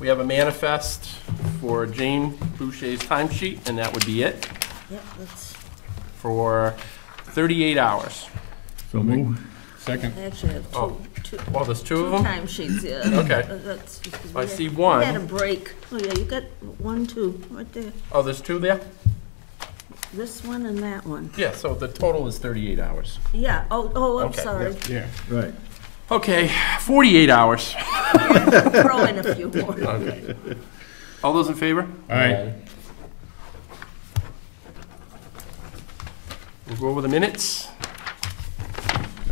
We have a manifest for Jane Boucher's timesheet, and that would be it Yep, that's, for 38 hours. So move. Second. I actually have Oh. two Well, there's two two of them? timesheets, yeah. Okay. That's just 'cause I we see had- one. We had a break. Oh, yeah, you got 1, 2, right there. Oh, there's two there? This one and that one. Yeah, so the total is 38 hours. Yeah, I'm Okay, sorry. Yeah. Right. Okay, 48 hours. Throw in a few more. Okay. All those in favor? All right. We'll go over the minutes.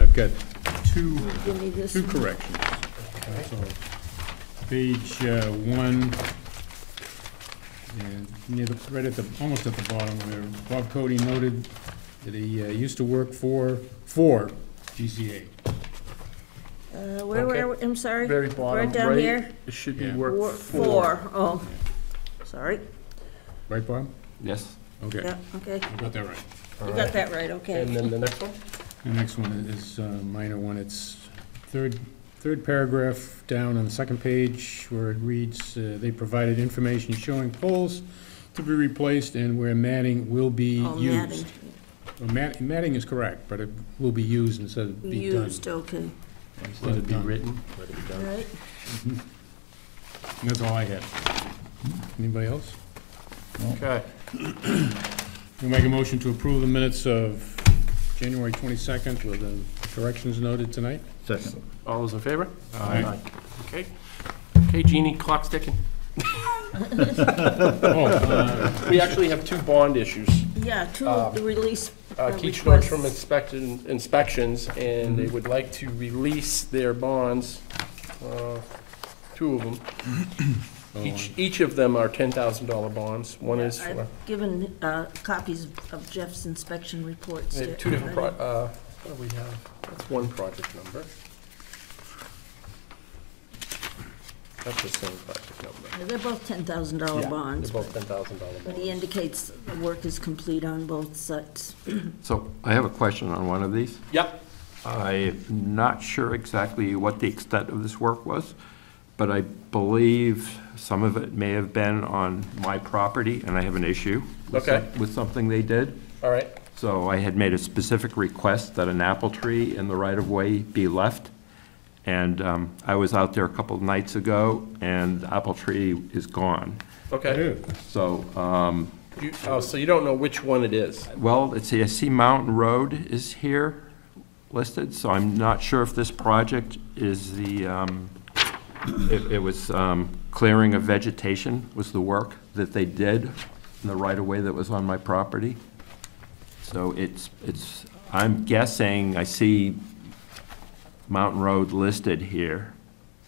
I've got two Give me this two one. corrections. So, page 1, and near the, right at the, almost at the bottom where Bob Cody noted that he used to work for GCA. Where, Okay. I'm sorry? Very bottom Right down right. here? It should be Yeah. work Four. Oh, sorry. Right, Bob? Yes. Okay, Yeah, okay. I got that right. All You right. got that right, And okay. then the next one? The next one is a minor one. It's third paragraph down on the second page where it reads, they provided information showing poles to be replaced and where matting will be Oh, used. Well, matting is correct, but it will be used instead of be done. Used, okay. Instead Let of it be done. written, let it be All done. right. And that's all I had. Anybody else? Okay. We'll make a motion to approve the minutes of January 22nd with the corrections noted tonight. Second. All those in favor? Aye. Okay. Okay, Jeannie, clock's ticking. Oh, We actually have two bond issues. Yeah, the release Keach requests. Nordstrom inspections, and they would like to release their bonds, two of them. Each of them are $10,000 bonds. One is for, I've given copies of Jeff's inspection reports. they have two different, what do we have? That's one project number. That's the same project number. They're both $10,000 Yeah, bonds, they're both $10,000 but he bonds. indicates the work is complete on both sites. So I have a question on one of these. Yep, I'm not sure exactly what the extent of this work was, but I believe some of it may have been on my property, and I have an issue with Okay. with something they did. all right. So I had made a specific request that an apple tree in the right-of-way be left. And I was out there a couple of nights ago, and the apple tree is gone. Okay. So, So you don't know which one it is? well, let's see, I see Mountain Road is here listed, so I'm not sure if this project is the, it was clearing of vegetation was the work that they did in the right-of-way that was on my property. So it's, I'm guessing, I see Mountain Road listed here.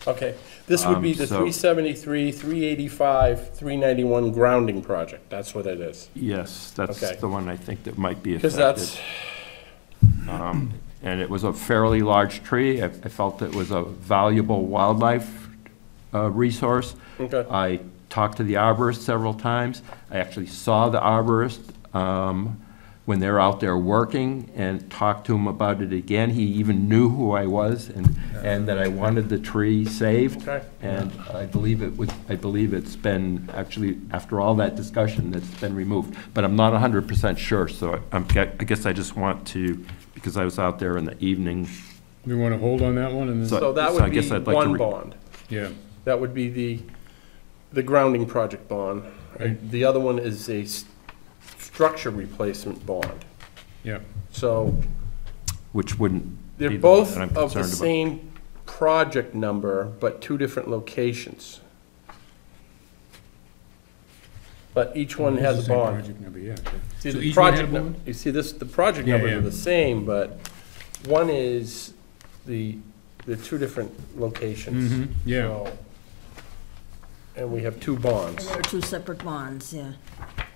Okay, this would be the So- 373, 385, 391 grounding project, that's what it is. Yes, that's Okay. the one I think that might be Because affected. that's, And it was a fairly large tree. I felt it was a valuable wildlife resource. okay, I talked to the arborist several times. I actually saw the arborist when they're out there working and talked to him about it again. He even knew who I was and that I wanted the tree saved. okay. And I believe it's been, actually, after all that discussion, it's been removed. But I'm not 100% sure, so I guess I just want to, because I was out there in the evening. We want to hold on that one and then, So that so I would be guess I'd like to one bond. yeah. That would be the grounding project bond. Right. The other one is a structure replacement bond. Yeah. So Which wouldn't they're be the one both that I'm of the concerned about. same project number, but two different locations. But each one has a Same bond. project number, yeah. See, So the each one had a project, bond? you see this, the project Yeah, numbers yeah. are the same, but one is the two different locations. Mm-hmm, yeah. So- And we have two bonds. And there are two separate bonds, yeah.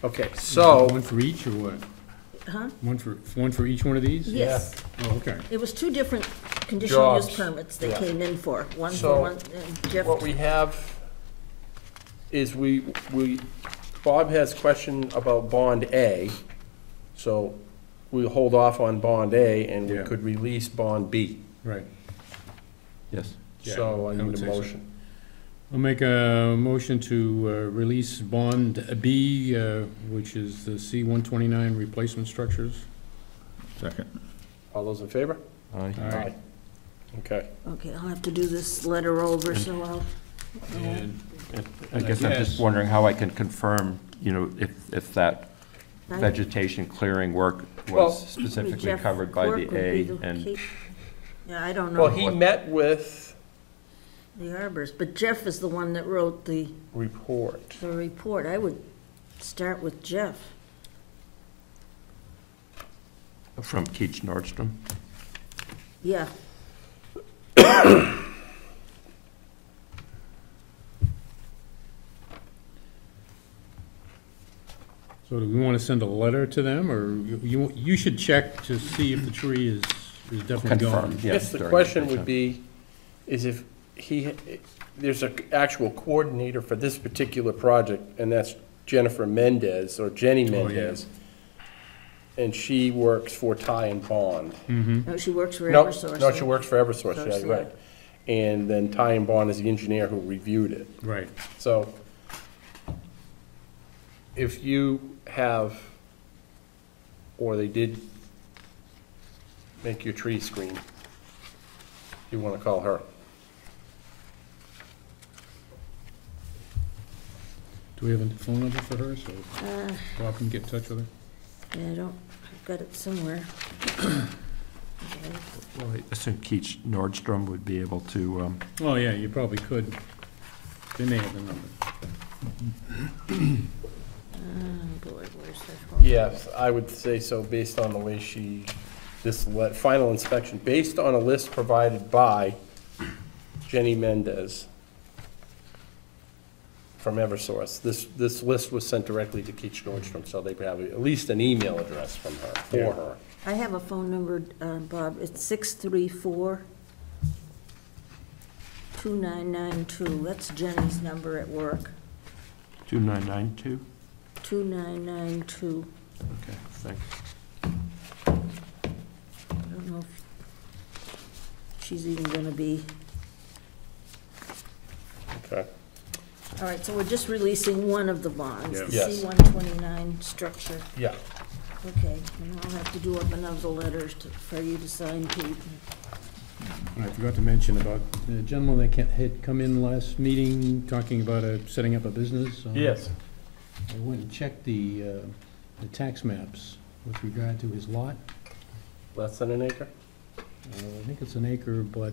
Okay, so, One for each or what? Huh? One for each one of these? Yes. Oh, okay. It was two different conditional use Jobs. permits they Yeah. came in for. One So, for one, and Jeff, what we have is Bob has question about bond A, so we'll hold off on bond A and we Yeah. could release bond B. Right. Yes. Yeah, So I I would need a say so. motion. I'll make a motion to release bond B, which is the C-129 replacement structures. Second. All those in favor? Aye. Aye. Okay. Okay, I'll have to do this letter over, so I'll, And I guess I'm just wondering how I can confirm, you know, if that vegetation clearing work Well, was specifically Jeff covered by Quirk the would be A the and, key. Yeah, I don't know. Well, he met with The arborist, but Jeff is the one that wrote the report. report. I would start with Jeff. from Keach Nordstrom. Yeah, So do we want to send a letter to them, or you should check to see if the tree is definitely gone? Confirmed, Yes, yes. the during question the would be, is if there's an actual coordinator for this particular project, and that's Jennifer Mendez, or Jenny Oh, yeah. Mendez. And she works for Ty and Bond. no, she works for No, Eversource. no, she works for Eversource, yeah, Source, you're right. And then Ty and Bond is the engineer who reviewed it. Right. So if you have, or they did make your tree screen, you want to call her. Do we have a phone number for her, so Uh, Bob can get in touch with her? yeah, I don't, I've got it somewhere. Okay. Well, I assume Keach Nordstrom would be able to, Oh, yeah, you probably could. They may have the number. Oh, boy, where's that phone? Yes, I would say so, based on the way final inspection, based on a list provided by Jenny Mendez from Eversource. This list was sent directly to Keach Nordstrom, so they have at least an email address from her, for her. I have a phone number, Bob, it's 634-2992. That's Jenny's number at work, 2992? 2992. Okay, thanks. I don't know if she's even gonna be, Okay. all right, so we're just releasing one of the bonds, the Yes. C-129 structure. Yeah. Okay, and I'll have to do up another letters for you to sign, Pete. And I forgot to mention about the gentleman that had come in last meeting talking about setting up a business. Yes. I went and checked the tax maps with regard to his lot. Less than an acre? I think it's an acre, but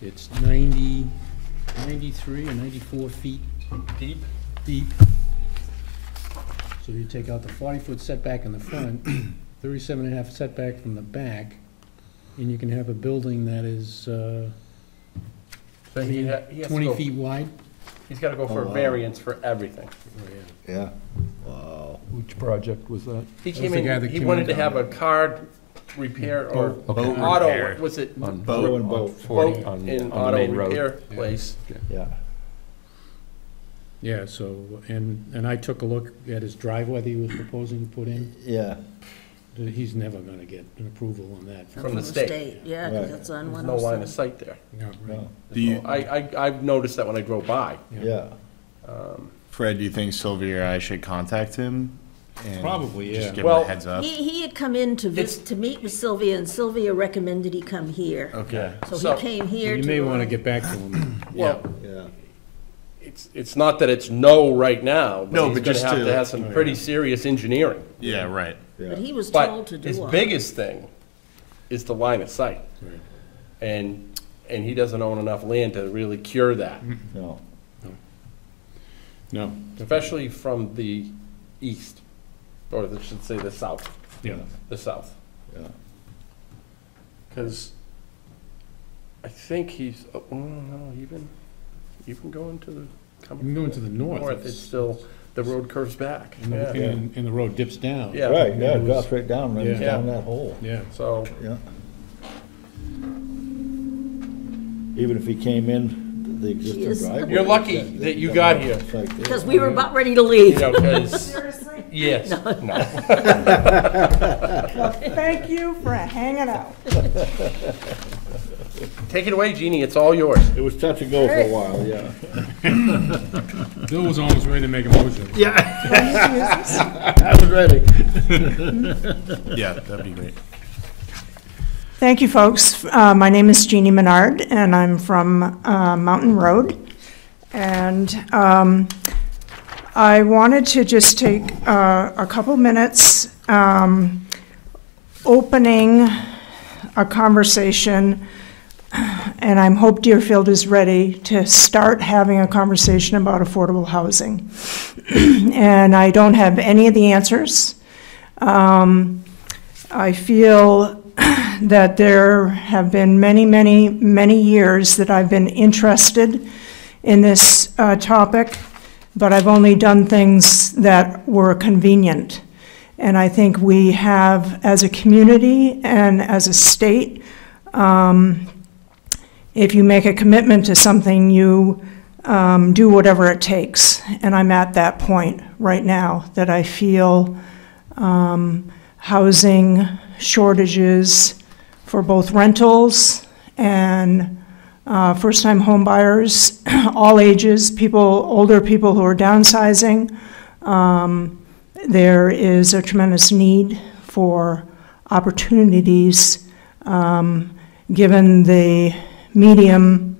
it's 93 or 94 feet Deep? deep. So you take out the 40-foot setback in the front, 37.5 setback from the back, and you can have a building that is So he has to 20 go- feet wide. He's gotta go for a Oh, wow. variance for everything. Yeah. Wow. Which project was that? He That came was the guy in, that he came wanted in. to have a car repair or Okay. auto, repair. was it? On Bow and on boat. 40, Boat on and the auto main road. repair Yeah. place. Yeah. Yeah, so, and I took a look at his driveway that he was proposing to put in. Yeah. He's never gonna get an approval on that. From the state. Yeah, Right. because it's on There's no line of 107. sight there. Yeah, right. No. Do you, I've noticed that when I drove by. Yeah. Fred, do you think Sylvia or I should contact him? And Probably, yeah. Just give Well, him a heads up? He had come in to to meet with Sylvia, and Sylvia recommended he come here. Okay. So So- he came here to. You may wanna get back to him. Well, Yeah. it's not that it's no right now, No, but but he's just gonna have to- to have some pretty serious engineering. Yeah, right. Yeah. But he was told But to do his all. biggest thing is the line of sight. Right. And he doesn't own enough land to really cure that, No. No. especially from the east, or I should say the south, Yeah. the south. Yeah. Because I think he's, no, even going to the. You can go into the north. It's still, the road curves back, And the, yeah. and the road dips down. Yeah. Right, yeah, It it was- drops right down, runs Yeah. down that hole. Yeah. So, Yeah. Even if he came in the is. existing driveway. You're lucky that you got here. it's like this. Because we were about ready to you leave. know, because, yes, no. Well, thank you for hanging out. Take it away, Jeannie, it's all yours. It was touch and go for a while, yeah. Bill was almost ready to make a motion. I was ready. Yeah, that'd be great. Thank you, folks. My name is Jeannie Menard, and I'm from Mountain Road. And I wanted to just take a couple minutes opening a conversation, and I hope Deerfield is ready to start having a conversation about affordable housing. And I don't have any of the answers. I feel that there have been many, many, many years that I've been interested in this topic, but I've only done things that were convenient. And I think we have, as a community and as a state, if you make a commitment to something, you do whatever it takes. And I'm at that point right now that I feel housing shortages for both rentals and first-time home buyers, all ages, older people who are downsizing. There is a tremendous need for opportunities given the medium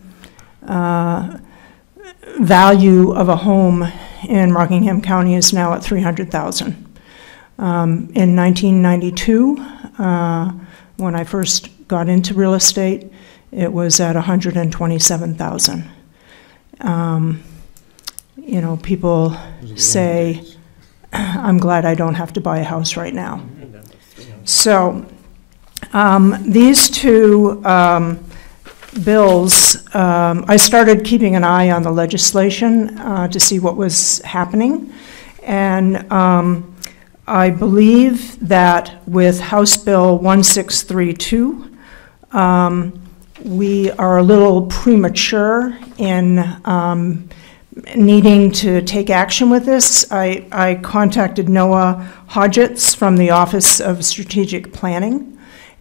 value of a home in Rockingham County is now at $300,000. In 1992, when I first got into real estate, it was at $127,000. You know, people say, I'm glad I don't have to buy a house right now. So these two bills, I started keeping an eye on the legislation to see what was happening. And I believe that with House Bill 1632, we are a little premature in needing to take action with this. I contacted Noah Hodgetts from the Office of Strategic Planning,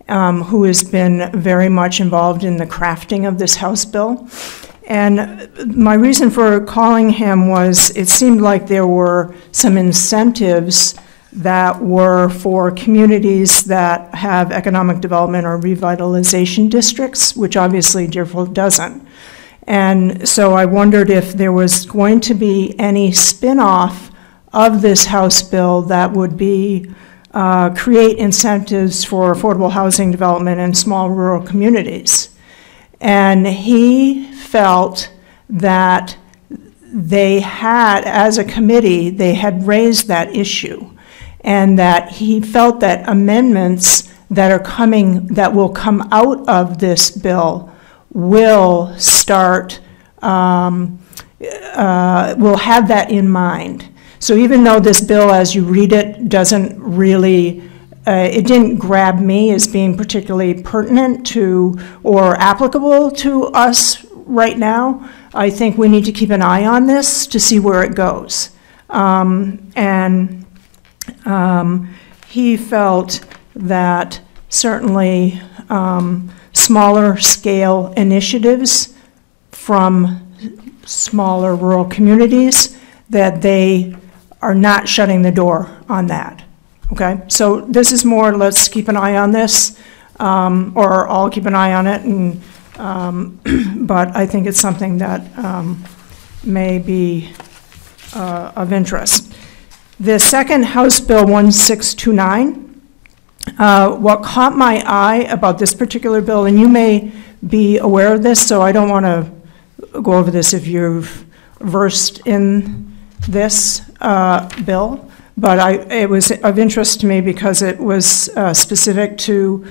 who has been very much involved in the crafting of this House bill. And my reason for calling him was it seemed like there were some incentives that were for communities that have economic development or revitalization districts, which obviously Deerfield doesn't. And so I wondered if there was going to be any spin-off of this House bill that would be create incentives for affordable housing development in small rural communities. And he felt that they had, as a committee, they had raised that issue, and that he felt that amendments that are coming, that will come out of this bill will start, will have that in mind. So even though this bill, as you read it, doesn't really, it didn't grab me as being particularly pertinent to or applicable to us right now, I think we need to keep an eye on this to see where it goes. He felt that certainly smaller scale initiatives from smaller rural communities, that they are not shutting the door on that. Okay, so this is more, let's keep an eye on this, or I'll keep an eye on it, and but I think it's something that may be of interest. The second, House Bill 1629, what caught my eye about this particular bill, and you may be aware of this, so I don't want to go over this if you're versed in this bill, but it was of interest to me because it was specific to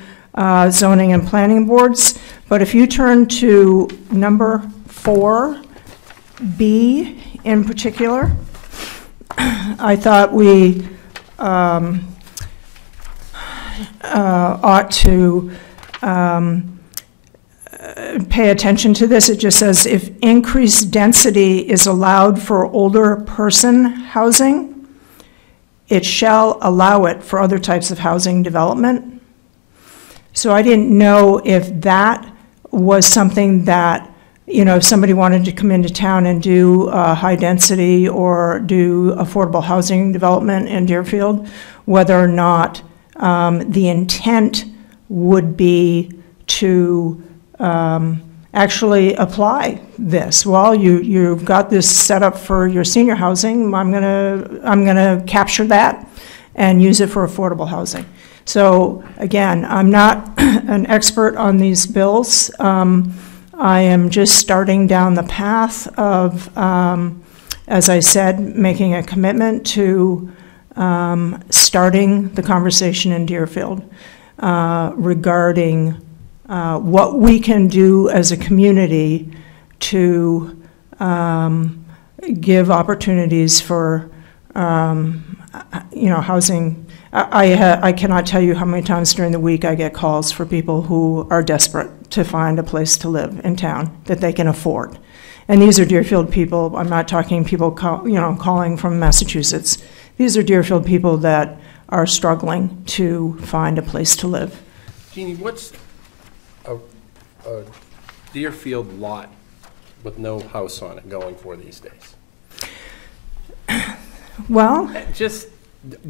zoning and planning boards. But if you turn to number 4B in particular, I thought we ought to pay attention to this. It just says, if increased density is allowed for older person housing, it shall allow it for other types of housing development. So I didn't know if that was something that, you know, if somebody wanted to come into town and do high density or do affordable housing development in Deerfield, whether or not the intent would be to actually apply this. Well, you've got this set up for your senior housing. I'm gonna capture that and use it for affordable housing. So again, I'm not an expert on these bills. I am just starting down the path of, as I said, making a commitment to starting the conversation in Deerfield regarding what we can do as a community to give opportunities for, you know, housing. I cannot tell you how many times during the week I get calls for people who are desperate to find a place to live in town that they can afford. And these are Deerfield people. I'm not talking people calling from Massachusetts. These are Deerfield people that are struggling to find a place to live. Jeannie, what's a Deerfield lot with no house on it going for these days? Well, Just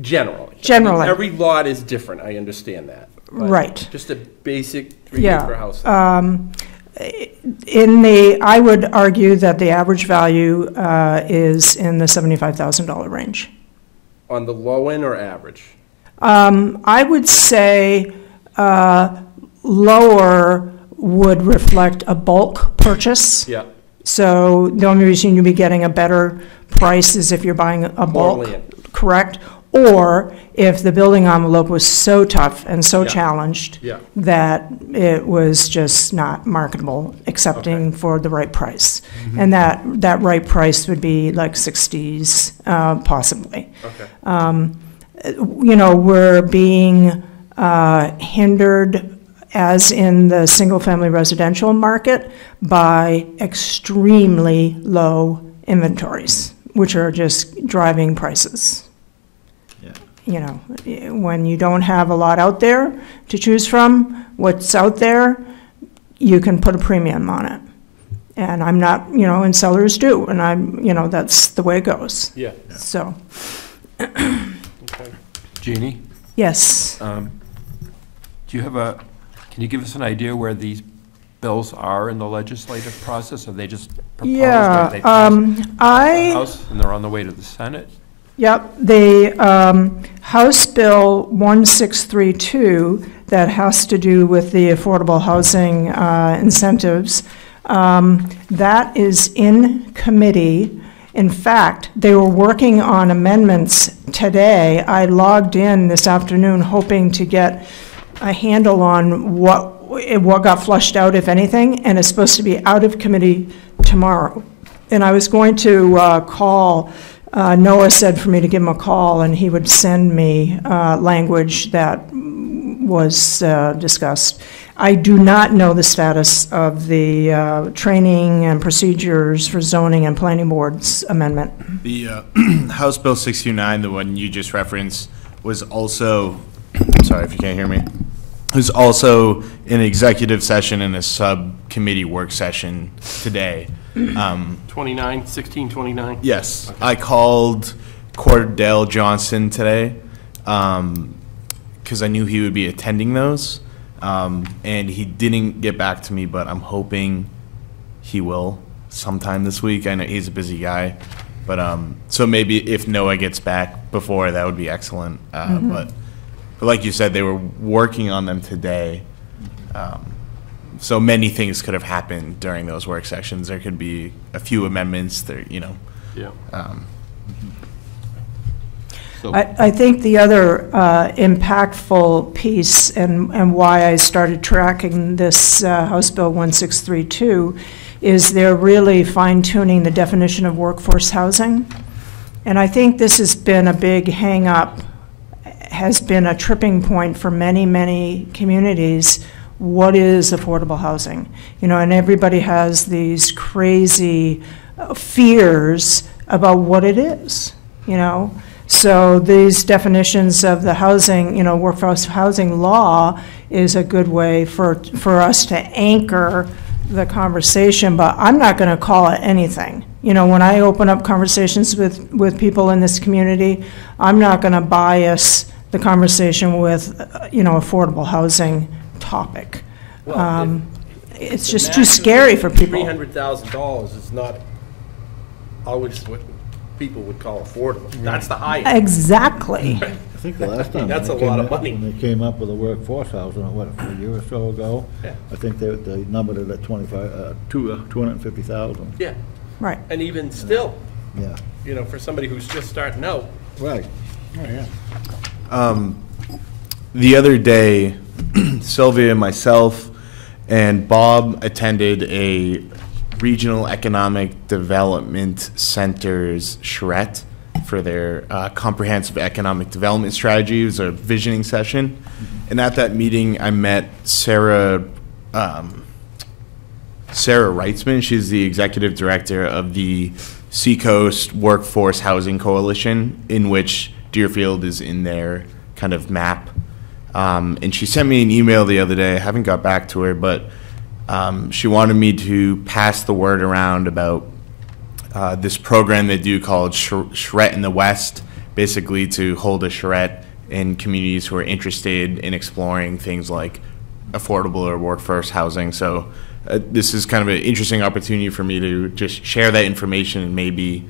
generally. Generally. I mean, every lot is different, I understand that. but Right. Just a basic Yeah. 3-acre house. I would argue that the average value is in the $75,000 range. On the low end or average? I would say lower would reflect a bulk purchase. Yeah. So the only reason you'd be getting a better price is if you're buying a More bulk, land. correct? Or if the building envelope was so tough and so Yeah. challenged Yeah. that it was just not marketable, excepting for the right price. Mm-hmm. And that right price would be like 60s, possibly. Okay. You know, we're being hindered, as in the single-family residential market, by extremely low inventories, which are just driving prices. Yeah. You know, when you don't have a lot out there to choose from, what's out there, you can put a premium on it. And I'm not, you know, and sellers do, and that's the way it goes. Yeah. So, Okay. Jeannie, yes. can you give us an idea where these bills are in the legislative process? Are they just proposed? Yeah, Are they passed the I, House and they're on the way to the Senate? yep, the House Bill 1632 that has to do with the affordable housing incentives, that is in committee. In fact, they were working on amendments today. I logged in this afternoon hoping to get a handle on what got flushed out, if anything, and it's supposed to be out of committee tomorrow. And I was going to call, Noah said for me to give him a call, and he would send me language that was discussed. I do not know the status of the training and procedures for zoning and planning boards amendment. The House Bill 629, the one you just referenced, was also, I'm sorry if you can't hear me, was also an executive session and a subcommittee work session today. 1629? Yes, okay. I called Cordell Johnson today because I knew he would be attending those, and he didn't get back to me, but I'm hoping he will sometime this week. I know he's a busy guy, but so maybe if Noah gets back before, that would be excellent. But like you said, they were working on them today. So many things could have happened during those work sessions. There could be a few amendments there, you know. Yeah. I think the other impactful piece and why I started tracking this House Bill 1632 is they're really fine-tuning the definition of workforce housing. And I think this has been a big hang-up, has been a tripping point for many, many communities. What is affordable housing? You know, and everybody has these crazy fears about what it is, you know? So these definitions of the housing, you know, workforce housing law is a good way for us to anchor the conversation, but I'm not going to call it anything. You know, when I open up conversations with people in this community, I'm not going to bias the conversation with, affordable housing topic. Well, It's just too scary for people. $300,000 is not always what people would call affordable. That's the high end. Exactly. I think the last time. That's when a they lot came of up- money. When they came up with a workforce housing, a year or so ago, Yeah. I think they numbered it at 250,000. Yeah, Right. and even still, Yeah, for somebody who's just starting out, right. Oh, yeah. The other day, Sylvia, myself, and Bob attended a Regional Economic Development Center's charrette for their comprehensive economic development strategy. It was a visioning session. And at that meeting, I met Sarah Reitzman. She's the executive director of the Seacoast Workforce Housing Coalition, in which Deerfield is in their kind of map. And she sent me an email the other day. I haven't got back to her, but she wanted me to pass the word around about this program they do called Charrette in the West, basically to hold a charrette in communities who are interested in exploring things like affordable or workforce housing. So this is kind of an interesting opportunity for me to just share that information, and maybe,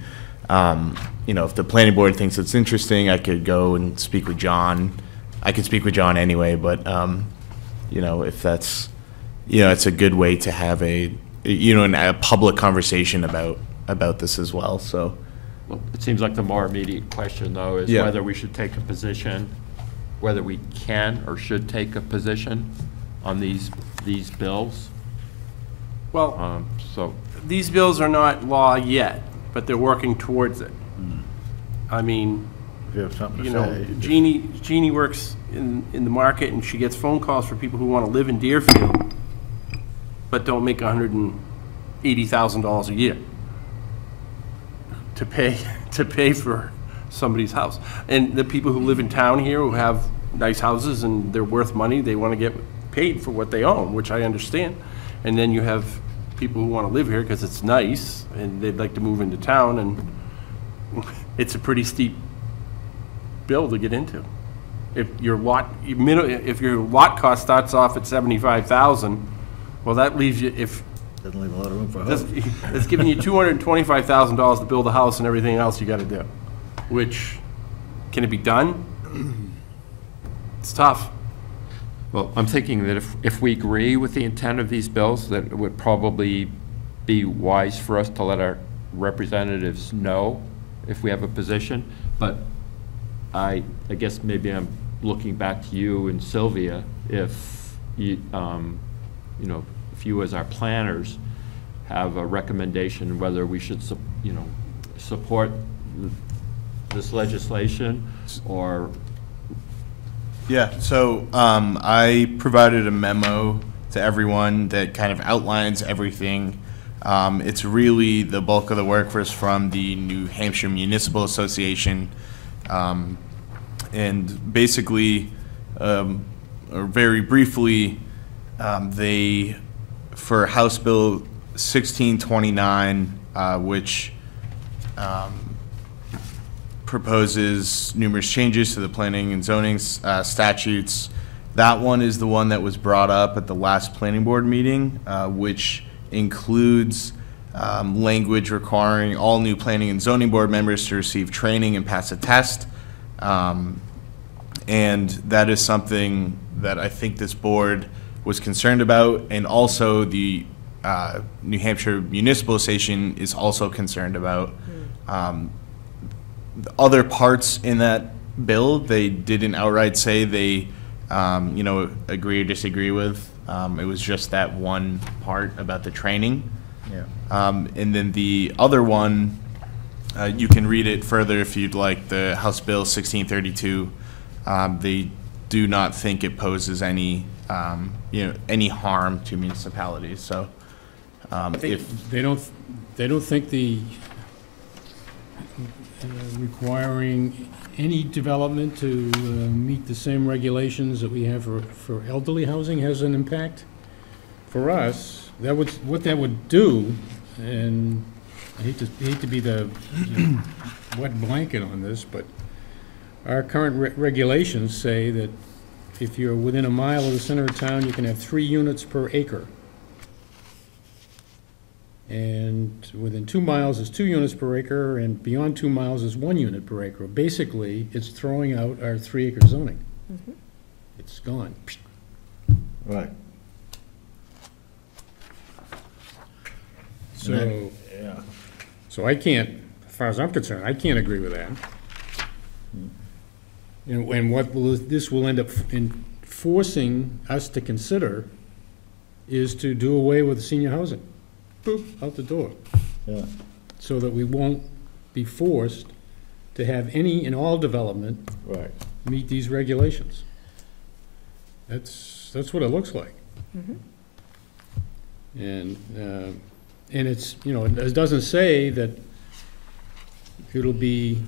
if the planning board thinks it's interesting, I could go and speak with John. I could speak with John anyway, but, if that's, it's a good way to have a public conversation about this as well, so. Well, it seems like the more immediate question, though, is Yeah. whether we should take a position, whether we can or should take a position on these bills. well, So, these bills are not law yet, but they're working towards it. I mean, If you have something to say. Jeannie works in the market, and she gets phone calls for people who want to live in Deerfield, but don't make $180,000 a year to pay for somebody's house. And the people who live in town here who have nice houses and they're worth money, they want to get paid for what they own, which I understand. And then you have people who want to live here because it's nice and they'd like to move into town, and it's a pretty steep bill to get into. If your lot cost starts off at $75,000, well, that leaves you, Doesn't leave a lot of room for that's, hope. it's giving you $225,000 to build a house and everything else you gotta do, which, can it be done? It's tough. well, I'm thinking that if we agree with the intent of these bills, that it would probably be wise for us to let our representatives know if we have a position. But I guess maybe I'm looking back to you and Sylvia, if you, if you as our planners have a recommendation whether we should, support this legislation or. Yeah, so I provided a memo to everyone that kind of outlines everything. It's really the bulk of the work was from the New Hampshire Municipal Association. And basically, or very briefly, they, for House Bill 1629, which proposes numerous changes to the planning and zoning statutes. That one is the one that was brought up at the last planning board meeting, which includes language requiring all new planning and zoning board members to receive training and pass a test. And that is something that I think this board was concerned about, and also the New Hampshire Municipal Association is also concerned about. The other parts in that bill, they didn't outright say they, agree or disagree with. It was just that one part about the training. Yeah. And then the other one, you can read it further if you'd like, the House Bill 1632. They do not think it poses any, any harm to municipalities. So, if They don't think the requiring any development to meet the same regulations that we have for elderly housing has an impact? For us, that would, what that would do, and I hate to be the wet blanket on this, but our current regulations say that if you're within a mile of the center of town, you can have 3 units per acre. And within 2 miles is 2 units per acre, and beyond 2 miles is 1 unit per acre. Basically, it's throwing out our 3-acre zoning. It's gone. Right. So, Yeah. so I can't, as far as I'm concerned, I can't agree with that. And what this will end up forcing us to consider is to do away with senior housing. Boop, out the door. Yeah. So that we won't be forced to have any and all development Right. meet these regulations. That's what it looks like. And it's, you know, it doesn't say that it'll be,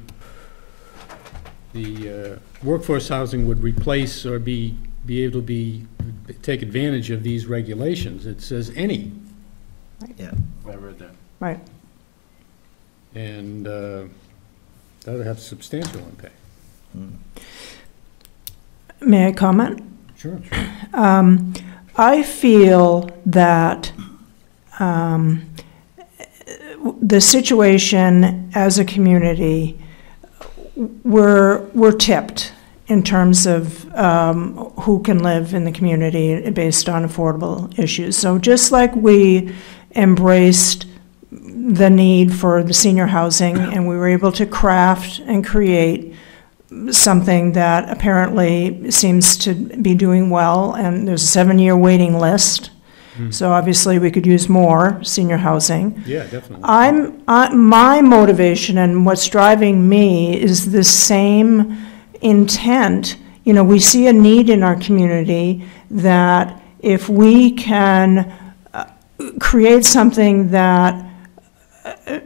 the workforce housing would replace or be able to take advantage of these regulations. It says any. Yeah. I read that. Right. And that'll have substantial impact. May I comment? Sure. I feel that the situation as a community, we're tipped in terms of who can live in the community based on affordable issues. So just like we embraced the need for the senior housing and we were able to craft and create something that apparently seems to be doing well, and there's a 7-year waiting list. So obviously we could use more senior housing. Yeah, definitely. My motivation and what's driving me is the same intent. You know, we see a need in our community that if we can create something that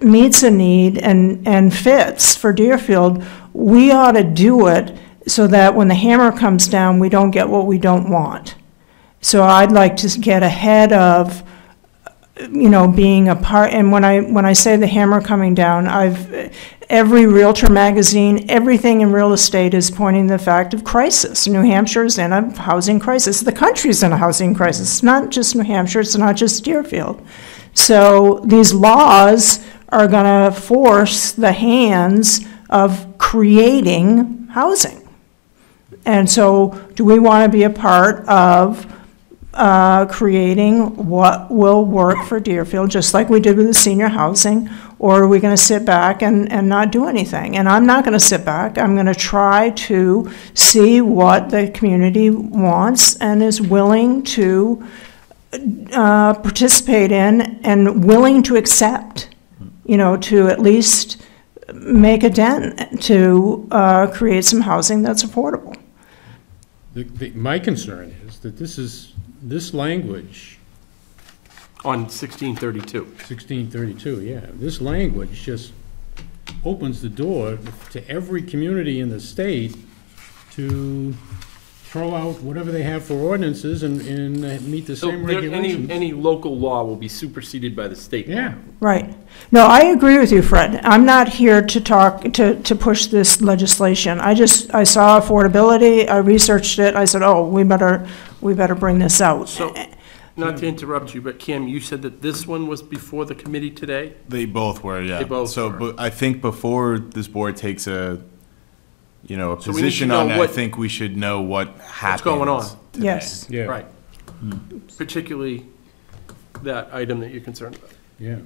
meets a need and fits for Deerfield, we ought to do it so that when the hammer comes down, we don't get what we don't want. So I'd like to get ahead of, you know, being a part, and when I say the hammer coming down, every Realtor magazine, everything in real estate is pointing to the fact of crisis. New Hampshire's in a housing crisis. The country's in a housing crisis. It's not just New Hampshire, it's not just Deerfield. So these laws are gonna force the hands of creating housing. And so do we wanna be a part of creating what will work for Deerfield, just like we did with the senior housing, or are we going to sit back and not do anything? And I'm not going to sit back. I'm going to try to see what the community wants and is willing to participate in and willing to accept, you know, to at least make a dent to create some housing that's affordable. My concern is that this language, On 1632. 1632, yeah, this language just opens the door to every community in the state to throw out whatever they have for ordinances and meet the So same there- regulations. any local law will be superseded by the state law. Yeah, Right. No, I agree with you, Fred. I'm not here to talk, to push this legislation. I saw affordability, I researched it, I said, oh, we better bring this out. So, not to interrupt you, but Kim, you said that this one was before the committee today? They both were, yeah. They both so, were. but I think before this board takes a So we need to position know on it, I what- think we should know what happened. going on. today. Yes. yeah, Right. Particularly that item that you're concerned about. yeah.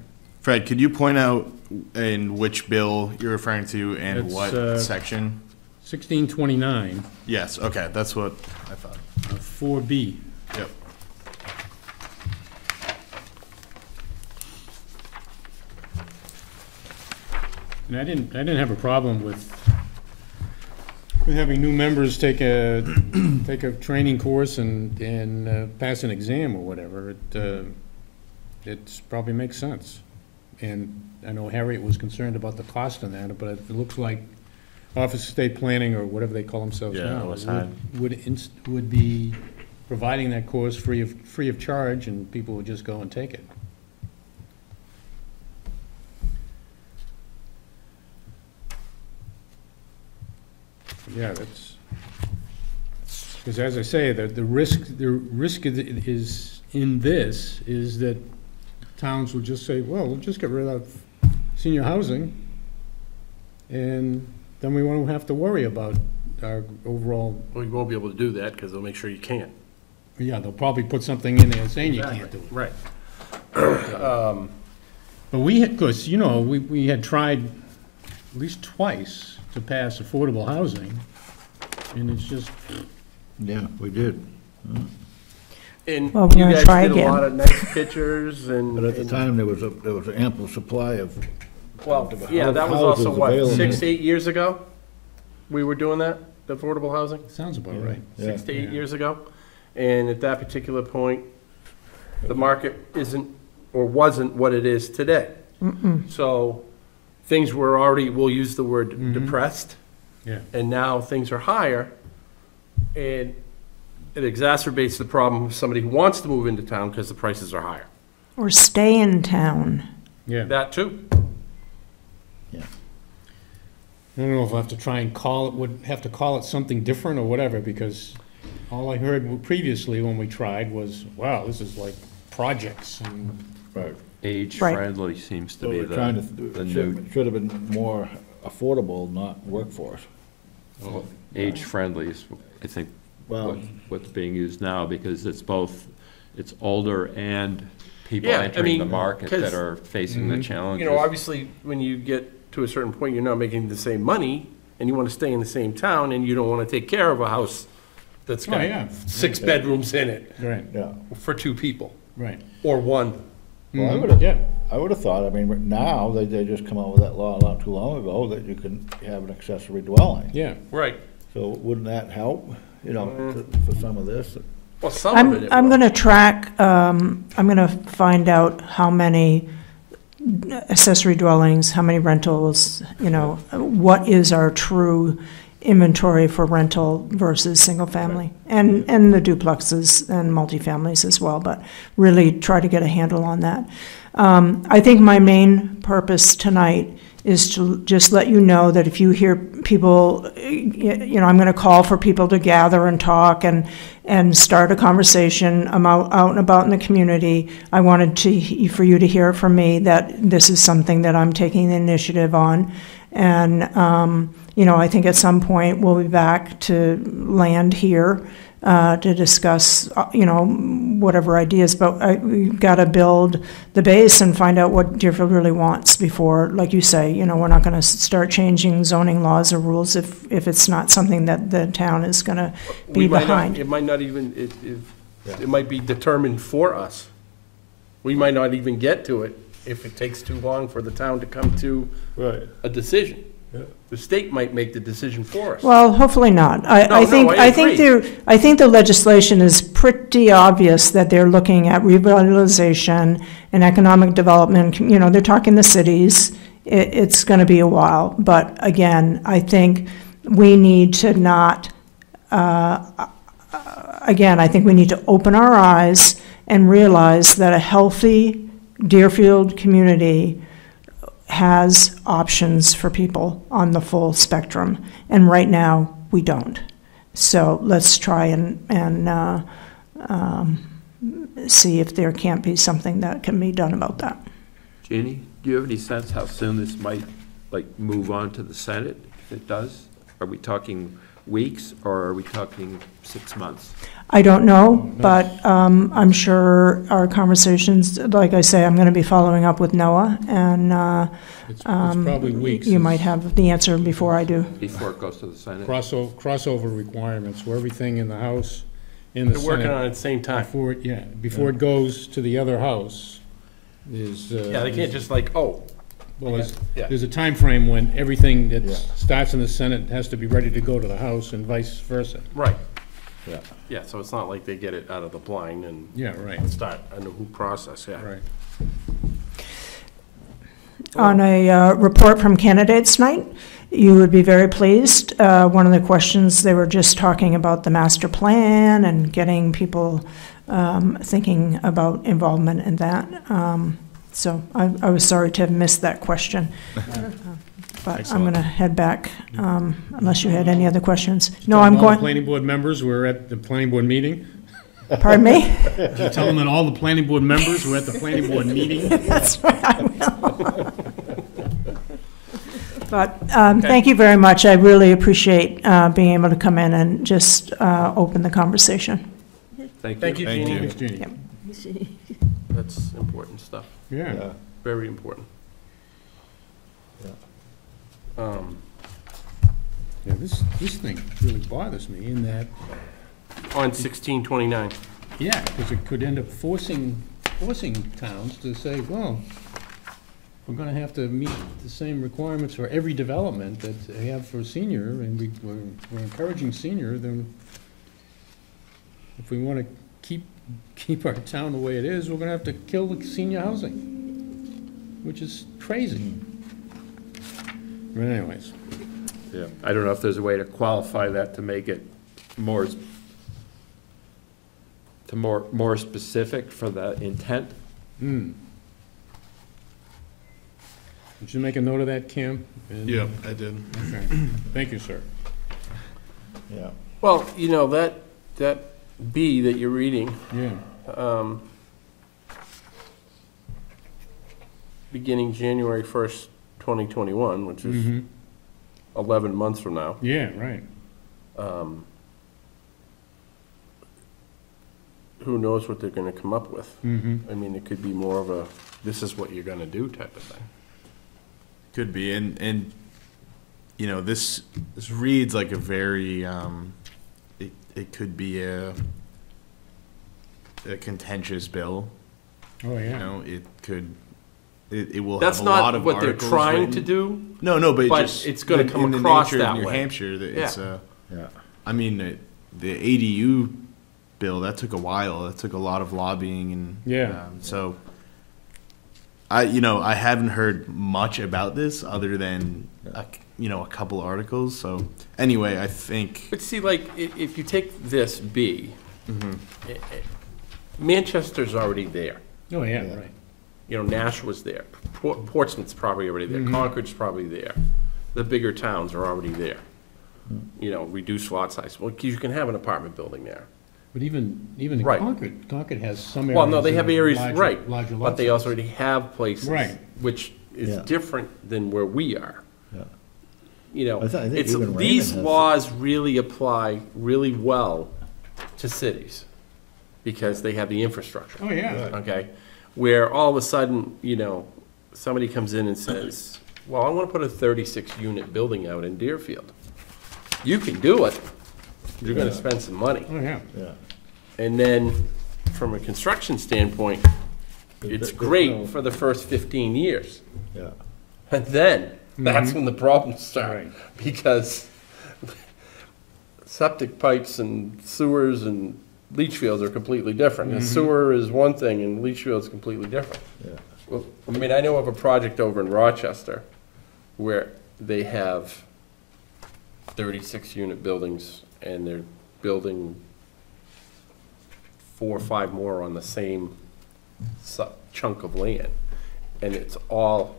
Fred, could you point out in which bill you're referring to and It's, what section? 1629, Yes, okay, that's what I thought. 4B. Yep. And I didn't have a problem with having new members take a training course and pass an exam or whatever. It probably makes sense. And I know Harriet was concerned about the cost of that, but it looks like Office of State Planning, or whatever they call themselves Yeah, now, OSI. would be providing that course free of charge, and people would just go and take it. Yeah, that's, because as I say, the risk is in this, is that towns will just say, well, we'll just get rid of senior housing, and then we won't have to worry about our overall, Well, you won't be able to do that, because they'll make sure you can't. yeah, they'll probably put something in there saying you can't do it. Right. But we had, because, you know, we had tried at least twice to pass affordable housing, and it's just, Yeah, we did. And Well, we're you gonna guys try did a again. lot of nice pictures and. But at the and- time, there was an ample supply of, Well, of yeah, that was houses also, what, available. 6 to 8 years ago? We were doing that, the affordable housing? sounds about Yeah. right. Yeah. 6 to 8 Yeah. years ago? And at that particular point, the market isn't, or wasn't what it is today. So things were already, we'll use the word Mhm. depressed, Yeah, and now things are higher. And it exacerbates the problem of somebody who wants to move into town because the prices are higher. Or stay in town. yeah. That too. I don't know if I have to try and have to call it something different or whatever, because all I heard previously when we tried was, wow, this is like projects, and right. Age-friendly seems to So be we're trying to, the it new, should have been more affordable, not workforce. well, age-friendly is, I think, Well, what's being used now, because it's both, it's older and people Yeah, I entering the mean, market 'cause- that are facing the challenges. You know, obviously, when you get to a certain point, you're not making the same money, and you want to stay in the same town, and you don't want to take care of a house that's Oh, got yeah. 6 bedrooms in it right, yeah. for 2 people, right. or 1. Well, I Mhm, would've- yeah, I would have thought, I mean, now, they just come out with that law not too long ago, that you can have an accessory dwelling. yeah. Right. So wouldn't that help, you know, for some of this? Well, some of it. I'm will. gonna track, I'm gonna find out how many accessory dwellings, how many rentals, you know, what is our true inventory for rental versus single-family, and the duplexes and multifamilies as well, but really try to get a handle on that. I think my main purpose tonight is to just let you know that if you hear people, you know, I'm going to call for people to gather and talk and start a conversation. I'm out and about in the community. I wanted for you to hear from me that this is something that I'm taking the initiative on. And, you know, I think at some point we'll be back to land here to discuss, you know, whatever ideas, but we've got to build the base and find out what Deerfield really wants before, like you say, you know, we're not going to start changing zoning laws or rules if it's not something that the town is going to be We might not- behind. It might not even, it might be determined for us. We might not even get to it if it takes too long for the town to come to Right. a decision. The state might make the decision for us. Well, hopefully not. No, I think, no, I agree. I think the legislation is pretty obvious that they're looking at revitalization and economic development. You know, they're talking the cities. It's going to be a while. But again, I think we need to not, again, I think we need to open our eyes and realize that a healthy Deerfield community has options for people on the full spectrum, and right now, we don't. So let's try and see if there can't be something that can be done about that. Jeannie, do you have any sense how soon this might, like, move on to the Senate, if it does? Are we talking weeks, or are we talking 6 months? I don't know, but I'm sure our conversations, like I say, I'm going to be following up with Noah, and It's probably weeks. you might have the answer before I do. Before it goes to the Senate? Crossover requirements, where everything in the House, in the They're working Senate, on it at the same time. before it goes to the other House, is. Yeah, they can't just like, oh, Well, Yeah. there's a time frame when everything that Yeah. starts in the Senate has to be ready to go to the House and vice versa. right. Yeah. Yeah, so it's not like they get it out of the blind and Yeah, right, start a new process, yeah. right. on a report from candidates night. You would be very pleased. One of the questions, they were just talking about the master plan and getting people thinking about involvement in that. So I was sorry to have missed that question. But I'm going to head back, unless you had any other questions. No, I'm All the going, planning board members were at the planning board meeting. pardon me? Did you tell them that all the planning board members were at the planning board meeting? That's right, I will. But thank you very much. I really appreciate being able to come in and just open the conversation. Thank you, Thank Jeannie. you. Thanks, Jeannie. Yep. That's important stuff, Yeah. very important. Yeah, this thing really bothers me in that, On 1629. yeah, because it could end up forcing towns to say, well, we're gonna have to meet the same requirements for every development that they have for senior, and we're encouraging senior, then if we wanna keep our town the way it is, we're gonna have to kill the senior housing, which is crazy. But anyways, Yeah, I don't know if there's a way to qualify that to make it more, more specific for the intent. Did you make a note of that, Kim? And- Yep, I did. Okay. Thank you, sir. Yeah. Well, you know, that B that you're reading, Yeah. beginning January 1st, 2021, which is Mhm. 11 months from now, Yeah, right. who knows what they're gonna come up with? Mm-hmm. I mean, it could be more of a, this is what you're gonna do type of thing. Could be, and you know, this reads like a very it could be a contentious bill. Oh, You yeah. know, it could. It will That's have a lot not of what they're articles trying written. to do, No, but, but just it's gonna in come the across nature of that New way. Hampshire, that it's a. Yeah. I mean, the ADU bill, that took a while. That took a lot of lobbying and. Yeah. So. I haven't heard much about this other than a couple articles. So anyway, I think. but see, like, if you take this B, i- Manchester's already there. Oh, yeah, Yeah. right. You know, Nashua's there, Portsmouth's probably already there, Mhm. Concord's probably there. The bigger towns are already there. You know, reduced lot size, well, 'cause you can have an apartment building there. But even in Right. Concord has some areas. Well, no, they that have are areas, larger- right, Larger lot but they size. also already have places. Right. Which is Yeah. different than where we are. Yeah. You know, I think it's, even Raymond these has- laws really apply really well to cities because they have the infrastructure. Oh, yeah. Okay, where all of a sudden, you know, somebody comes in and says, well, I want to put a 36-unit building out in Deerfield. You can do it, you're gonna Yeah. spend some money. Oh, yeah. Yeah. And then, from a construction standpoint, it's There's great no- for the first 15 years. Yeah. And then, that's Mhm. when the problems start, Right. because septic pipes and sewers and leach fields are completely different. A Mhm. sewer is one thing and leach field is completely different. Yeah. Well, I mean, I know of a project over in Rochester where they have 36-unit buildings and they're building 4 or 5 more on the same chunk of land. And it's all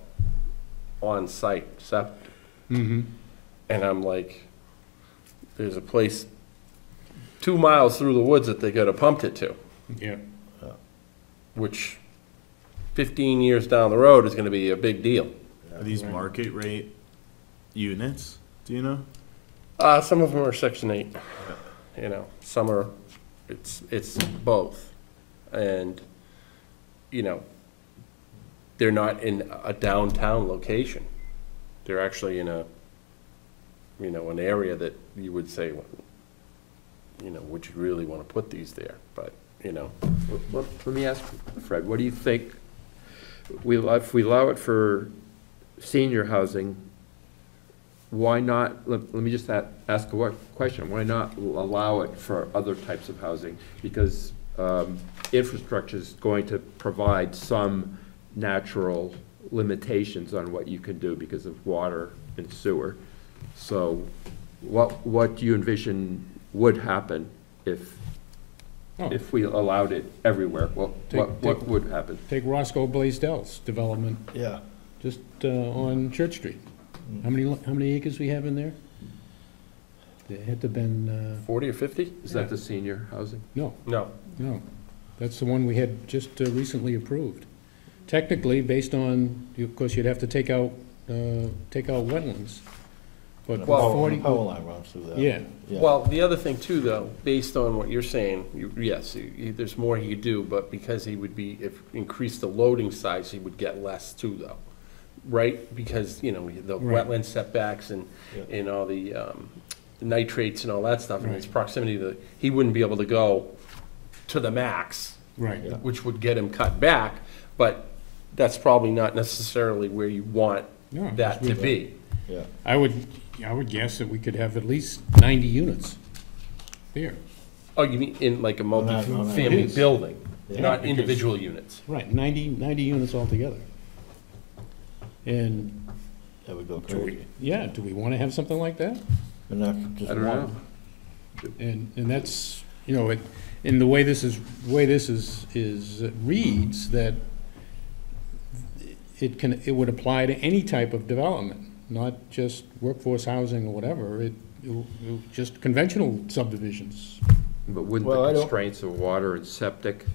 on-site septic. Mm-hmm. And I'm like, there's a place 2 miles through the woods that they could have pumped it to, Yeah. which 15 years down the road is gonna be a big deal. Are these Right. market rate units? Do you know? Some of them are Section 8, you know, some are, it's both. And, you know, they're not in a downtown location. They're actually in a, you know, an area that you would say, you know, would you really want to put these there? But, you know, Let me ask Fred, what do you think, if we allow it for senior housing, why not, let me just ask a question, why not allow it for other types of housing? Because infrastructure is going to provide some natural limitations on what you can do because of water and sewer. So what do you envision would happen if Oh. we allowed it everywhere? What would happen? Take Roscoe Blaisdell's development Yeah. just on Church Street. How many acres we have in there? It had to been, 40 or 50? Is that the senior housing? no, No. no. That's the one we had just recently approved. Technically, based on, of course, you'd have to take out wetlands. But Well, 40, Power line runs through there. yeah, Yeah. Well, the other thing too, though, based on what you're saying, yes, there's more he could do, but because he would be, if increase the loading size, he would get less too, though. Right? Because, the Right. wetland setbacks and, Yeah. and all the nitrates and all that stuff, and Right. its proximity to, he wouldn't be able to go to the max, right. Yeah. which would get him cut back, but that's probably not necessarily where you want No, that to it's- be. Yeah. I would guess that we could have at least 90 units there. Oh, you mean in like a On that multi-family Yes. building, Yeah. not Because- individual units? Right, 90 units altogether. And, That would go do we, crazy. yeah, do we want to have something like that? And that's just I don't know. And that's, in the way this is reads, that it would apply to any type of development, not just workforce housing or whatever, just conventional subdivisions. But wouldn't Well, I the don't- constraints of water and septic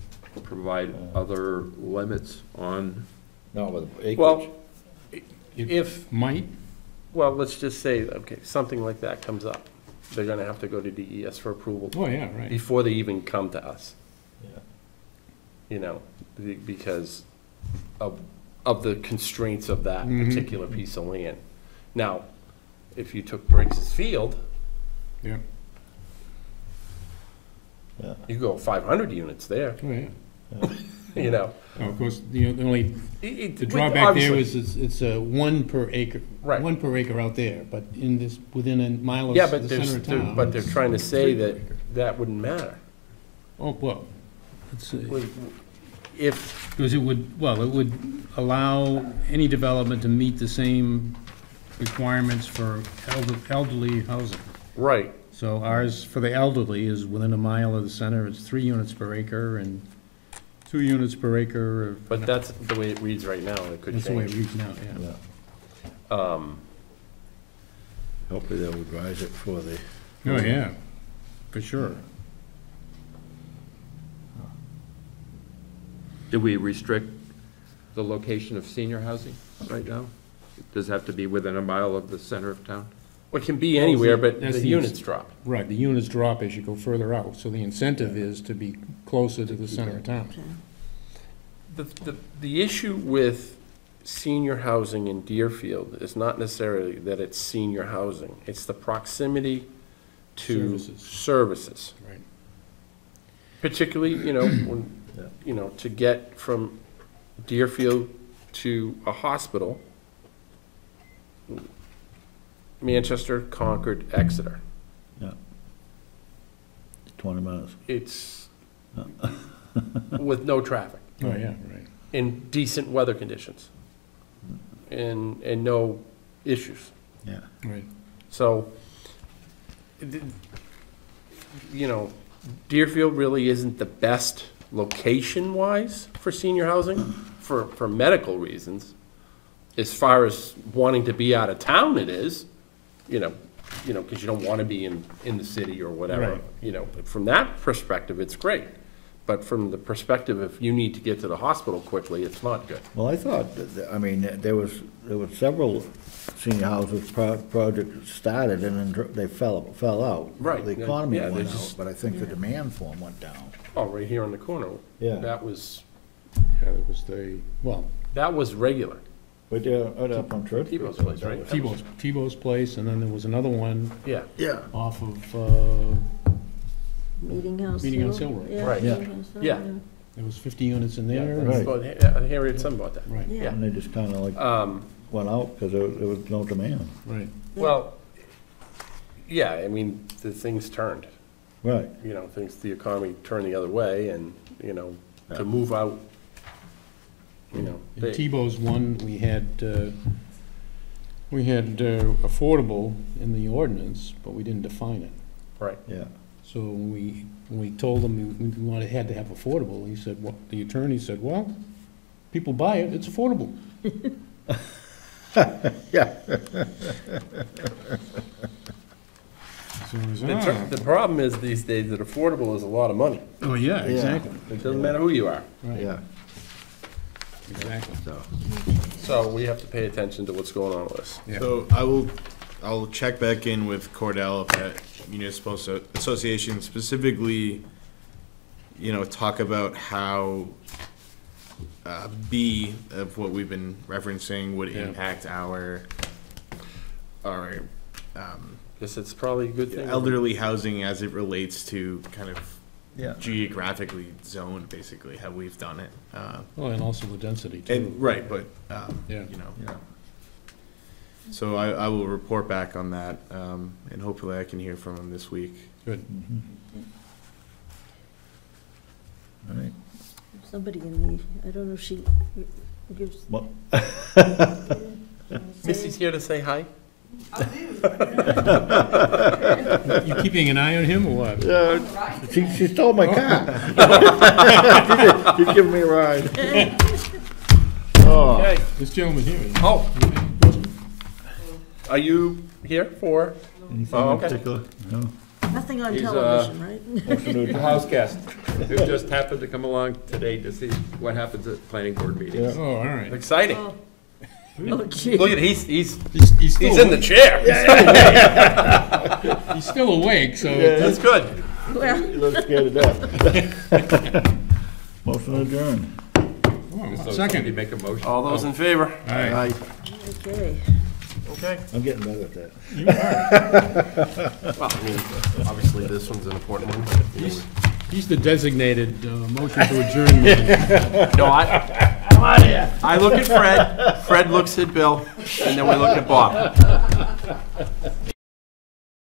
provide other limits on? No, with acreage. Well, It if, might, well, let's just say, okay, something like that comes up, they're gonna have to go to DES for approval oh, yeah, right. before they even come to us, Yeah. because of the constraints of that Mhm. particular piece of land. Now, if you took Briggs's Field, Yeah, Yeah. you go 500 units there, oh, yeah. Oh, of course, the only, the with drawback there obviously- is it's a 1 per acre. Right. 1 per acre out there, but within a mile of Yeah, the but center of town. but they're trying to it's say 3 per that acre. that wouldn't matter. Oh, well, it's, If, because it would allow any development to meet the same requirements for elderly housing. right, So ours, for the elderly, is within a mile of the center, it's 3 units per acre, and 2 units per acre. but that's the way it reads right now, and it could That's the way it change. reads now, yeah. Yeah. Hopefully they'll revise it for the. Oh, yeah, for sure. Do we restrict the location of senior housing right now? Does it have to be within a mile of the center of town? It can be anywhere, but That's the the- units drop. Right, the units drop as you go further out, so the incentive is to be closer to the center of town. The issue with senior housing in Deerfield is not necessarily that it's senior housing, it's the proximity to Services. services. Right. Particularly, when, to get from Deerfield to a hospital, Manchester, Concord, Exeter. 20 minutes. It's with no traffic, Oh, yeah, right. in decent weather conditions, and no issues. Yeah. Right. So, Deerfield really isn't the best location-wise for senior housing, for medical reasons. As far as wanting to be out of town, it is, because you don't want to be in the city or whatever. Right. From that perspective, it's great. But from the perspective, if you need to get to the hospital quickly, it's not good. Well, I thought, there was several senior houses projects started and then they fell out. Right. The economy Yeah, went there's out, just- but I think the demand for them went down. Oh, right here on the corner. Yeah. That was That was regular. But right up on Church Street. Tebow's place, right? Tebow's place, and then there was another one Yeah. Yeah. off of, Meeting House Meeting House Hill. Hill Road. Yeah, Right. Yeah. Meeting House Hill, Yeah. there was 50 units in Yeah, there. that's and- what Harriet Son bought that. Right, Yeah. And they just kind of like went out because there was no demand. right. Well, yeah, the things turned, Right. the economy turned the other way, and, to move out you know. In they- Tebow's one, we had affordable in the ordinance, but we didn't define it. Right. Yeah. So when we told him we had to have affordable, he said, well, the attorney said, well, people buy it, it's affordable. Yeah. So it was, The problem is these days that affordable is a lot of money. oh, yeah, exactly, It doesn't matter who you are. right, Yeah, exactly. so, So we have to pay attention to what's going on with this. Yeah. So I'll check back in with Cordell if that municipal association specifically, talk about how B of what we've been referencing would Yeah. impact our Guess it's probably a good thing. elderly housing as it relates to kind of yeah. geographically zoned, basically, how we've done it. Well, and also the density too. And, right, but, Yeah. Yeah. so I will report back on that, and hopefully I can hear from him this week. Good. All right. Somebody in the, I don't know if she gives. Well, Missy's here to say hi. You keeping an eye on him or what? she stole my car. She's giving me a ride. Oh, Okay. This gentleman here. Oh, are you here for? anything Oh, in okay. particular? No? Nothing on He's, television, right? Motion to A adjourn. house guest who just happened to come along today to see what happens at planning board meetings. Oh, all right. Exciting. Oh, Oh, gee. Look at, he's He's still, in the chair. he's still awake, so. That's good. Well, You look scared to death. Motion adjourned. Oh, So second. somebody make a motion. All those in favor? All right. Aye. okay. Okay. I'm getting better at that. Well, I mean, obviously this one's an important one. He's the designated motion to adjourn man. No, I look at Fred, Fred looks at Bill, and then we look at Bob.